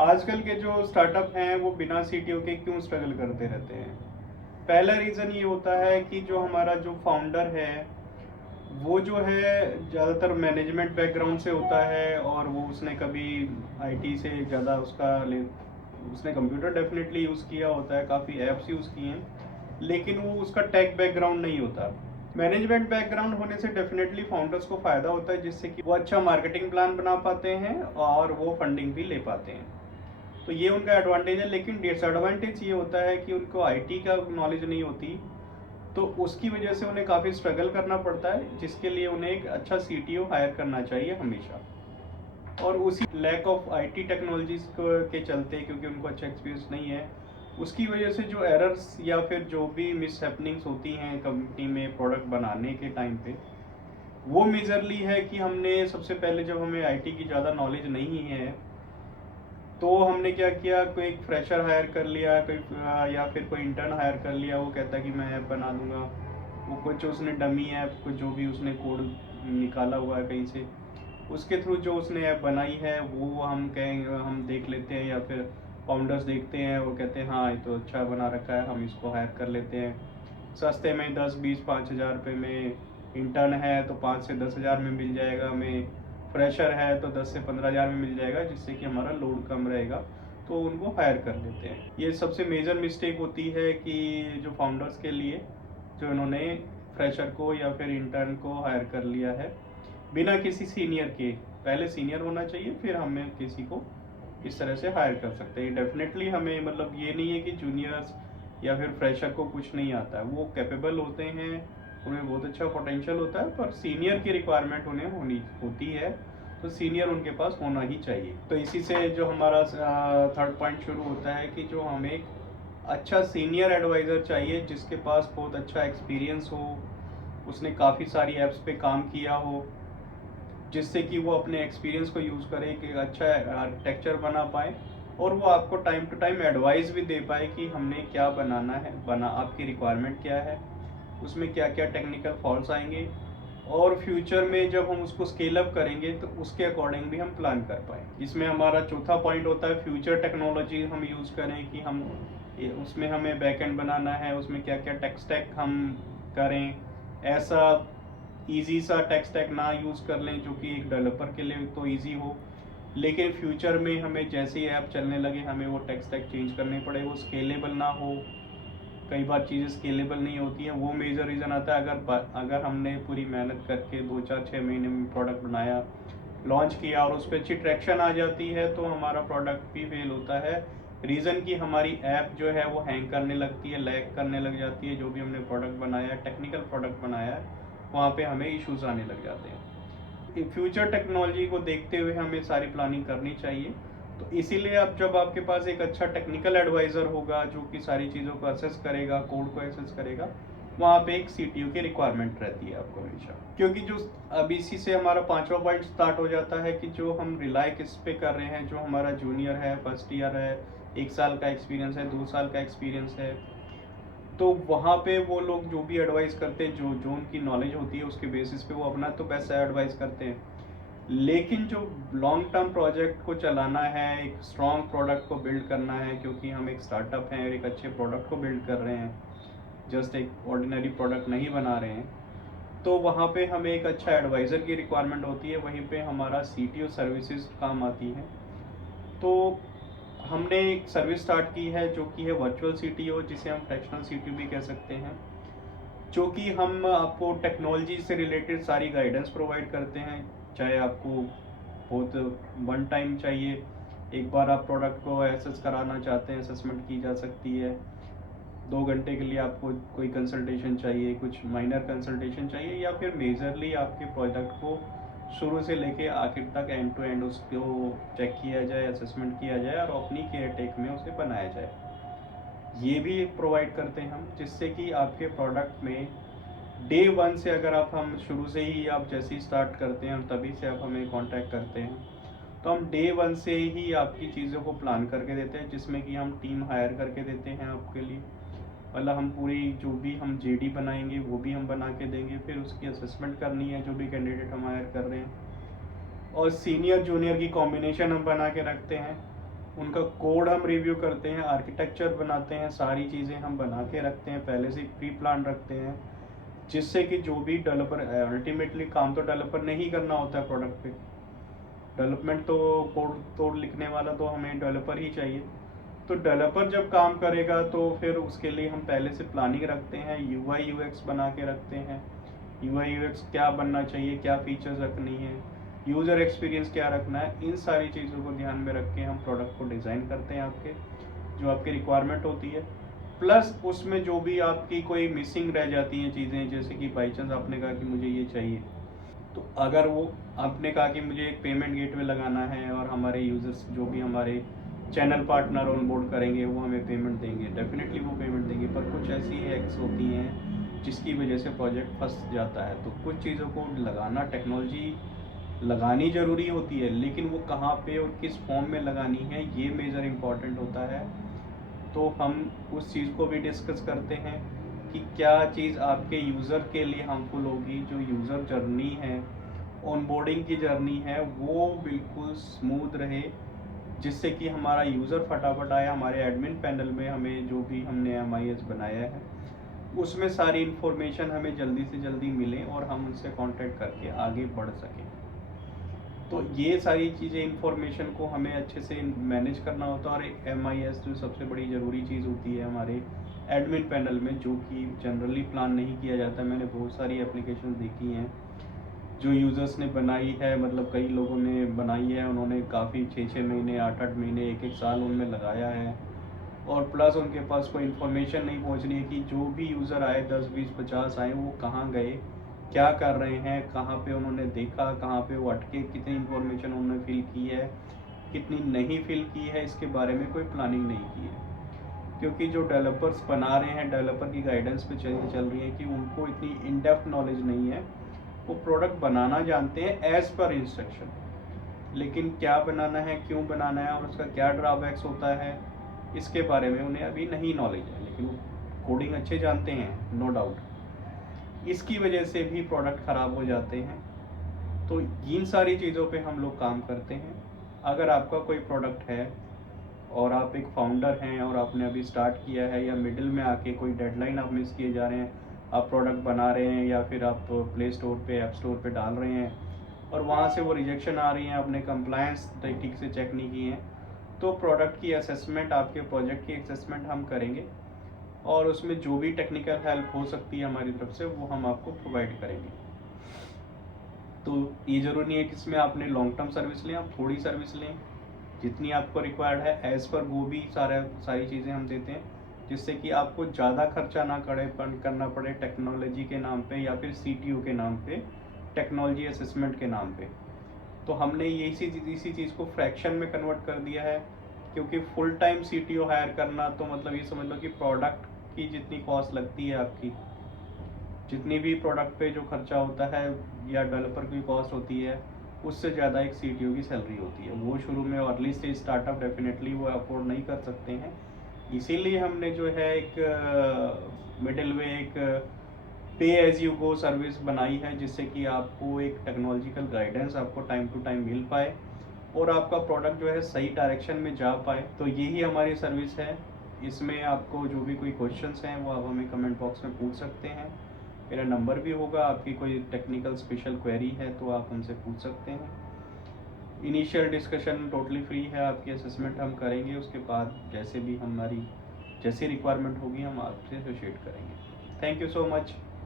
आजकल के जो स्टार्टअप हैं वो बिना सीटीओ के क्यों स्ट्रगल करते रहते हैं? पहला रीज़न ये होता है कि जो हमारा जो फाउंडर है वो जो है ज़्यादातर मैनेजमेंट बैकग्राउंड से होता है, और वो उसने कभी आईटी से ज़्यादा उसने कंप्यूटर डेफिनेटली यूज़ किया होता है, काफ़ी ऐप्स यूज़ किए हैं, लेकिन वो उसका टेक बैकग्राउंड नहीं होता। मैनेजमेंट बैकग्राउंड होने से डेफिनेटली फाउंडर्स को फ़ायदा होता है, जिससे कि वो अच्छा मार्केटिंग प्लान बना पाते हैं और वो फंडिंग भी ले पाते हैं। तो ये उनका एडवांटेज है, लेकिन डिसएडवांटेज ये होता है कि उनको आईटी का नॉलेज नहीं होती, तो उसकी वजह से उन्हें काफ़ी स्ट्रगल करना पड़ता है, जिसके लिए उन्हें एक अच्छा सीटीओ हायर करना चाहिए हमेशा। और उसी लैक ऑफ आईटी टेक्नोलॉजीज के चलते, क्योंकि उनको अच्छा एक्सपीरियंस नहीं है, उसकी वजह से जो एरर्स या फिर जो भी मिस हैपनिंग्स होती हैं कंपनी में प्रोडक्ट बनाने के टाइम पे, वो मेजरली है कि हमने सबसे पहले, जब हमें आईटी की ज़्यादा नॉलेज नहीं है, तो हमने क्या किया, कोई एक फ्रेशर हायर कर लिया, कोई या फिर कोई इंटर्न हायर कर लिया, वो कहता है कि मैं ऐप बना दूंगा। वो कुछ उसने डमी ऐप, कुछ जो भी उसने कोड निकाला हुआ है कहीं से, उसके थ्रू जो उसने ऐप बनाई है वो हम कहेंगे, हम देख लेते हैं, या फिर फाउंडर्स देखते हैं, वो कहते हैं हाँ ये तो अच्छा बना रखा है, हम इसको हायर कर लेते हैं सस्ते में, 10 20 5 हज़ार रुपये में। इंटर्न है तो 5 से 10 हज़ार में मिल जाएगा हमें, फ्रेशर है तो 10 से 15 हज़ार में मिल जाएगा, जिससे कि हमारा लोड कम रहेगा, तो उनको हायर कर लेते हैं। ये सबसे मेजर मिस्टेक होती है कि जो फाउंडर्स के लिए, जो इन्होंने फ्रेशर को या फिर इंटर्न को हायर कर लिया है बिना किसी सीनियर के। पहले सीनियर होना चाहिए, फिर हमें किसी को इस तरह से हायर कर सकते हैं। डेफिनेटली हमें, मतलब ये नहीं है कि जूनियर्स या फिर फ्रेशर को कुछ नहीं आता है, वो कैपेबल होते हैं, उनमें बहुत अच्छा पोटेंशियल होता है, पर सीनियर की रिक्वायरमेंट उन्हें होनी होती है, तो सीनियर उनके पास होना ही चाहिए। तो इसी से जो हमारा थर्ड पॉइंट शुरू होता है कि जो हमें एक अच्छा सीनियर एडवाइज़र चाहिए, जिसके पास बहुत अच्छा एक्सपीरियंस हो, उसने काफ़ी सारी ऐप्स पे काम किया हो, जिससे कि वो अपने एक्सपीरियंस को यूज़ करे, कि अच्छा आर्किटेक्चर बना पाए, और वो आपको टाइम टू टाइम एडवाइस भी दे पाए कि हमने क्या बनाना है, आपकी रिक्वायरमेंट क्या है, उसमें क्या क्या टेक्निकल फॉल्ट्स आएंगे, और फ्यूचर में जब हम उसको स्केल अप करेंगे तो उसके अकॉर्डिंग भी हम प्लान कर पाए। इसमें हमारा चौथा पॉइंट होता है फ्यूचर टेक्नोलॉजी हम यूज़ करें, कि हम उसमें हमें बैकएंड बनाना है, उसमें क्या क्या टेक स्टैक हम करें, ऐसा इजी सा टेक स्टैक ना यूज़ कर लें जो कि एक डेवलपर के लिए तो इजी हो, लेकिन फ्यूचर में हमें जैसे ही ऐप चलने लगे हमें वो टेक स्टैक चेंज करने पड़े, वो स्केलेबल ना हो। कई बार चीज़ें स्केलेबल नहीं होती हैं, वो मेजर रीज़न आता है। अगर हमने पूरी मेहनत करके 2 4 6 महीने में प्रोडक्ट बनाया, लॉन्च किया, और उस पर अच्छी ट्रैक्शन आ जाती है, तो हमारा प्रोडक्ट भी फेल होता है। रीज़न कि हमारी ऐप जो है वो हैंग करने लगती है, लैग करने लग जाती है, जो भी हमने प्रोडक्ट बनाया है, टेक्निकल प्रोडक्ट बनाया है, वहाँ पे हमें इश्यूज आने लग जाते हैं। फ्यूचर टेक्नोलॉजी को देखते हुए हमें सारी प्लानिंग करनी चाहिए। तो इसीलिए अब जब आपके पास एक अच्छा टेक्निकल एडवाइज़र होगा जो कि सारी चीज़ों को असेस करेगा, कोड को असेस करेगा, वहाँ पे एक सीटीओ की रिक्वायरमेंट रहती है आपको हमेशा। क्योंकि जो अब इसी से हमारा पांचवा पॉइंट स्टार्ट हो जाता है कि जो हम रिलाय किस पे कर रहे हैं, जो हमारा जूनियर है, फर्स्ट ईयर है, 1 साल का एक्सपीरियंस है, 2 साल का एक्सपीरियंस है, तो वहाँ पे वो लोग जो भी एडवाइस करते हैं, जो जो उनकी नॉलेज होती है उसके बेसिस पे वो अपना तो बेस्ट एडवाइस करते हैं, लेकिन जो लॉन्ग टर्म प्रोजेक्ट को चलाना है, एक स्ट्रॉन्ग प्रोडक्ट को बिल्ड करना है, क्योंकि हम एक स्टार्टअप हैं और एक अच्छे प्रोडक्ट को बिल्ड कर रहे हैं, जस्ट एक ऑर्डिनरी प्रोडक्ट नहीं बना रहे हैं, तो वहाँ पे हमें एक अच्छा एडवाइज़र की रिक्वायरमेंट होती है। वहीं पे हमारा सीटीओ सर्विसेज काम आती है। तो हमने एक सर्विस स्टार्ट की है जो कि है वर्चुअल सीटीओ, जिसे हम फ्रैक्शनल सीटीओ भी कह सकते हैं, जो कि हम आपको टेक्नोलॉजी से रिलेटेड सारी गाइडेंस प्रोवाइड करते हैं। चाहे आपको बहुत वन टाइम चाहिए, एक बार आप प्रोडक्ट को एसेस कराना चाहते हैं, असेसमेंट की जा सकती है, 2 घंटे के लिए आपको कोई कंसल्टेशन चाहिए, कुछ माइनर कंसल्टेशन चाहिए, या फिर मेजरली आपके प्रोडक्ट को शुरू से लेके आखिर तक एंड टू एंड उसको चेक किया जाए, असेसमेंट किया जाए, और अपनी केयर टेक में उसे बनाया जाए, ये भी प्रोवाइड करते हैं हम, जिससे कि आपके प्रोडक्ट में डे वन से, अगर आप हम शुरू से ही, आप जैसे ही स्टार्ट करते हैं और तभी से आप हमें कांटेक्ट करते हैं, तो हम डे वन से ही आपकी चीज़ों को प्लान करके देते हैं, जिसमें कि हम टीम हायर करके देते हैं आपके लिए। मतलब हम पूरी जो भी हम जेडी बनाएंगे वो भी हम बना के देंगे, फिर उसकी असेसमेंट करनी है जो भी कैंडिडेट हम हायर कर रहे हैं, और सीनियर जूनियर की कॉम्बिनेशन हम बना के रखते हैं, उनका कोड हम रिव्यू करते हैं, आर्किटेक्चर बनाते हैं, सारी चीज़ें हम बना के रखते हैं, पहले से प्री प्लान रखते हैं, जिससे कि जो भी डेवलपर, अल्टीमेटली काम तो डेवलपर ने ही करना होता है प्रोडक्ट पे। डेवलपमेंट तो कोड तोड़ लिखने वाला तो हमें डेवलपर ही चाहिए। तो डेवलपर जब काम करेगा तो फिर उसके लिए हम पहले से प्लानिंग रखते हैं, यूआई यूएक्स बना के रखते हैं। यूआई यूएक्स क्या बनना चाहिए, क्या फीचर्स रखनी है, यूज़र एक्सपीरियंस क्या रखना है, इन सारी चीज़ों को ध्यान में रख के हम प्रोडक्ट को डिज़ाइन करते हैं आपके, जो आपकी रिक्वायरमेंट होती है। प्लस उसमें जो भी आपकी कोई मिसिंग रह जाती हैं चीज़ें, जैसे कि बाई चांस आपने कहा कि मुझे ये चाहिए, तो अगर वो आपने कहा कि मुझे एक पेमेंट गेटवे लगाना है और हमारे यूज़र्स जो भी हमारे चैनल पार्टनर ऑन बोर्ड करेंगे वो हमें पेमेंट देंगे, डेफिनेटली वो पेमेंट देंगे, पर कुछ ऐसी हैक्स होती हैं जिसकी वजह से प्रोजेक्ट फंस जाता है। तो कुछ चीज़ों को लगाना, टेक्नोलॉजी लगानी ज़रूरी होती है, लेकिन वो कहाँ पे और किस फॉर्म में लगानी है ये मेजर इम्पॉर्टेंट होता है। तो हम उस चीज़ को भी डिस्कस करते हैं कि क्या चीज़ आपके यूज़र के लिए हार्मफुल होगी, जो यूज़र जर्नी है, ऑनबोर्डिंग की जर्नी है, वो बिल्कुल स्मूथ रहे, जिससे कि हमारा यूज़र फटाफट आए, हमारे एडमिन पैनल में हमें जो भी हमने MIS बनाया है उसमें सारी इन्फॉर्मेशन हमें जल्दी से जल्दी मिले और हम उनसे कांटेक्ट करके आगे बढ़ सकें। तो ये सारी चीज़ें, इन्फॉर्मेशन को हमें अच्छे से मैनेज करना होता है। और एक MIS जो सबसे बड़ी ज़रूरी चीज़ होती है हमारे एडमिन पैनल में, जो कि जनरली प्लान नहीं किया जाता। मैंने बहुत सारी एप्लीकेशन देखी हैं जो यूज़र्स ने बनाई है, मतलब कई लोगों ने बनाई है, उन्होंने काफ़ी 6-6 महीने, 8-8 महीने, 1-1 साल उनमें लगाया है, और प्लस उनके पास कोई इन्फॉर्मेशन नहीं पहुंच रही है कि जो भी यूज़र आए, 10-20-50 आए, वो कहाँ गए, क्या कर रहे हैं, कहाँ पे उन्होंने देखा, कहाँ पे वो अटके, कितनी इन्फॉर्मेशन उन्होंने फिल की है, कितनी नहीं फिल की है, इसके बारे में कोई प्लानिंग नहीं की है। क्योंकि जो डेवलपर्स बना रहे हैं, डेवलपर की गाइडेंस पे चल रही है कि उनको इतनी इन डेप्थ नॉलेज नहीं है। वो प्रोडक्ट बनाना जानते हैं एज पर इंस्ट्रक्शन, लेकिन क्या बनाना है, क्यों बनाना है और उसका क्या ड्रॉबैक्स होता है, इसके बारे में उन्हें अभी नहीं नॉलेज है। लेकिन वो कोडिंग अच्छे जानते हैं, नो डाउट। इसकी वजह से भी प्रोडक्ट ख़राब हो जाते हैं। तो इन सारी चीज़ों पे हम लोग काम करते हैं। अगर आपका कोई प्रोडक्ट है और आप एक फाउंडर हैं और आपने अभी स्टार्ट किया है, या मिडिल में आके कोई डेडलाइन आप मिस किए जा रहे हैं, आप प्रोडक्ट बना रहे हैं या फिर आप प्ले स्टोर पे, ऐप स्टोर पे डाल रहे हैं और वहाँ से वो रिजेक्शन आ रही हैं, आपने कंप्लायंस ठीक से चेक नहीं की हैं, तो प्रोडक्ट की असेसमेंट, आपके प्रोजेक्ट की असेसमेंट हम करेंगे और उसमें जो भी टेक्निकल हेल्प हो सकती है हमारी तरफ से वो हम आपको प्रोवाइड करेंगे। तो ये ज़रूरी नहीं है कि इसमें आपने लॉन्ग टर्म सर्विस लें, आप थोड़ी सर्विस लें, जितनी आपको रिक्वायर्ड है एज़ पर वो भी सारी चीज़ें हम देते हैं, जिससे कि आपको ज़्यादा खर्चा ना करना पड़े टेक्नोलॉजी के नाम पे या फिर CTO के नाम पे, टेक्नोलॉजी असेसमेंट के नाम पे। तो हमने इसी चीज़ को फ्रैक्शन में कन्वर्ट कर दिया है, क्योंकि फुल टाइम CTO हायर करना तो मतलब ये समझ लो कि प्रोडक्ट की जितनी कॉस्ट लगती है आपकी, जितनी भी प्रोडक्ट पे जो खर्चा होता है या डेवलपर की कॉस्ट होती है, उससे ज़्यादा एक CTO की सैलरी होती है। वो शुरू में अर्ली स्टेज स्टार्टअप डेफिनेटली वो अफोर्ड नहीं कर सकते हैं। इसीलिए हमने जो है एक मिडिल वे, एक पे एज यू गो सर्विस बनाई है, जिससे कि आपको एक टेक्नोलॉजिकल गाइडेंस आपको टाइम टू टाइम मिल पाए और आपका प्रोडक्ट जो है सही डायरेक्शन में जा पाए। तो यही हमारी सर्विस है। इसमें आपको जो भी कोई क्वेश्चंस हैं वो आप हमें कमेंट बॉक्स में पूछ सकते हैं। मेरा नंबर भी होगा, आपकी कोई टेक्निकल स्पेशल क्वेरी है तो आप हमसे पूछ सकते हैं। इनिशियल डिस्कशन टोटली फ्री है, आपकी असेसमेंट हम करेंगे, उसके बाद जैसे भी हमारी जैसी रिक्वायरमेंट होगी हम आपसे एसोसिएट करेंगे। Thank you so much.